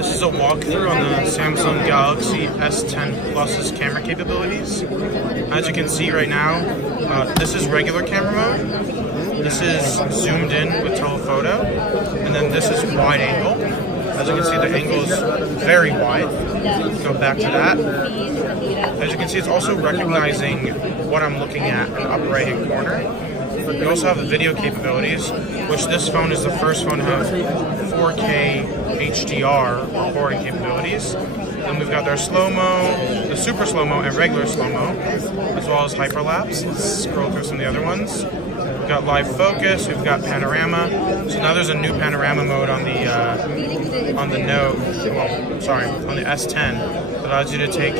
This is a walkthrough on the Samsung Galaxy S10 Plus's camera capabilities. As you can see right now, this is regular camera mode. This is zoomed in with telephoto, and then this is wide angle. As you can see, the angle is very wide. Go back to that. As you can see, it's also recognizing what I'm looking at in the upper right-hand corner. We also have the video capabilities, which this phone is the first phone to have 4K HDR recording capabilities. Then we've got their slow-mo, the super slow-mo, and regular slow-mo, as well as hyperlapse. Let's scroll through some of the other ones. We've got live focus, we've got panorama. So now there's a new panorama mode on the Note, well, sorry, on the S10 that allows you to take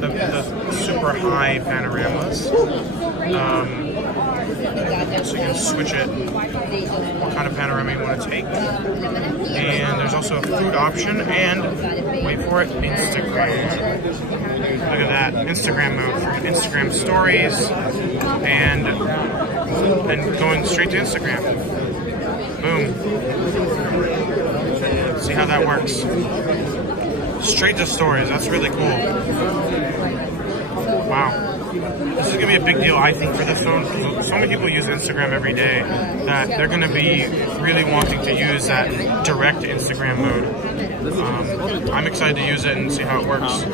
the super high panoramas. So you can switch it, what kind of panorama you want to take. And there's also a food option, and wait for it, Instagram. Look at that, Instagram mode for Instagram stories, and going straight to Instagram. Boom. Let's see how that works. Straight to stories, that's really cool. Wow. This is going to be a big deal, I think, for this phone. So many people use Instagram every day that they're going to be really wanting to use that direct Instagram mode. I'm excited to use it and see how it works.